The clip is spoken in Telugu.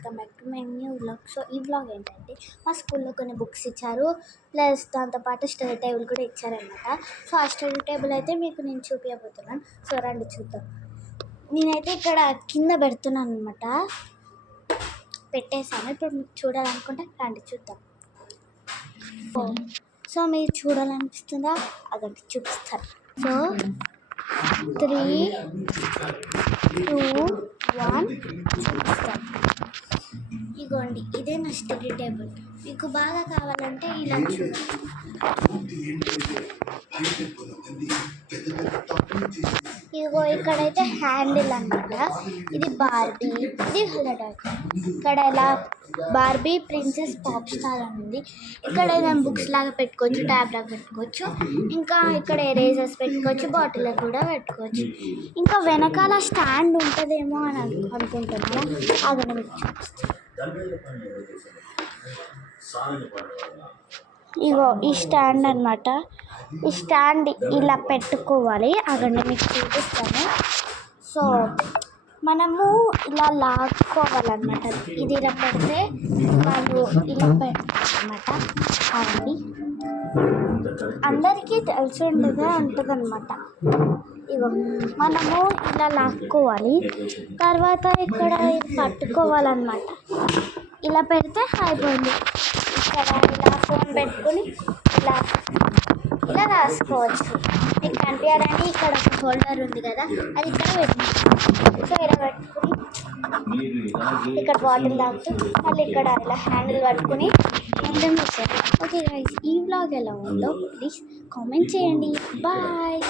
Welcome back to my new vlog. So ఈ వ్లాగ్ ఏంటంటే మా స్కూల్లో కొన్ని బుక్స్ ఇచ్చారు, ప్లస్ దాంతోపాటు స్టడీ టేబుల్ కూడా ఇచ్చారనమాట. సో ఆ స్టడీ టేబుల్ అయితే మీకు నేను చూపించబోతున్నాను. సో రండి చూద్దాం. నేనైతే ఇక్కడ కింద పెడుతున్నాను అనమాట, పెట్టేశాను. ఇప్పుడు మీకు చూడాలనుకుంటే రండి చూద్దాం. సో మీరు చూడాలనిపిస్తుందా? అదంటే చూపిస్తాను. సో 3, 2, 1 చూపిస్తాను. ఇగోండి, ఇదే నా స్టడీ టేబుల్. మీకు బాగా కావాలంటే ఇలా చూడండి. ఇదిగో ఇక్కడైతే హ్యాండిల్ అన్నమాట. ఇది బార్బీ, ఇది హలడాక్. ఇక్కడ ఇలా బార్బీ ప్రిన్సెస్ పాప్ స్టార్ అని ఉంది. ఇక్కడ ఏదైనా బుక్స్ లాగా పెట్టుకోవచ్చు, ట్యాబ్ లాగా పెట్టుకోవచ్చు. ఇంకా ఇక్కడ ఎరేజర్స్ పెట్టుకోవచ్చు, బాటిల్ కూడా పెట్టుకోవచ్చు. ఇంకా వెనకాల స్టాండ్ ఉంటుందేమో అని అనుకుంటున్నాను. అదని మీకు చూపిస్తాను. ఇగో ఈ స్టాండ్ అన్నమాట. ఈ స్టాండ్ ఇలా పెట్టుకోవాలి. అదండి మీకు చూపిస్తాను. సో మనము ఇలా లాక్కోవాలన్నమాట. ఇది ఇలా పెడితే వాళ్ళు ఇలా పెడతారన్నమాట. అవి అందరికీ తెలిసి ఉంటుంది అనమాట. ఇగో మనము ఇలా లాక్కోవాలి. తర్వాత ఇక్కడ పట్టుకోవాలన్నమాట. ఇలా పెడితే అయిపోయింది. ఇక్కడ ఇలా ఫోన్ పెట్టుకుని ఇలా ఇలా రాసుకోవచ్చు. మీకు కనిపించాలని ఇక్కడ ఒక హోల్డర్ ఉంది కదా, అది ఇక్కడ పెట్టుకోవచ్చు. సో ఇలా పెట్టుకుని ఇక్కడ బాటిల్ తాగుతూ మళ్ళీ ఇక్కడ ఇలా హ్యాండిల్ పట్టుకుని ముందు వచ్చారు. ఓకే గైస్, ఈ వ్లాగ్ ఎలా ఉందో ప్లీజ్ కామెంట్ చేయండి. బాయ్.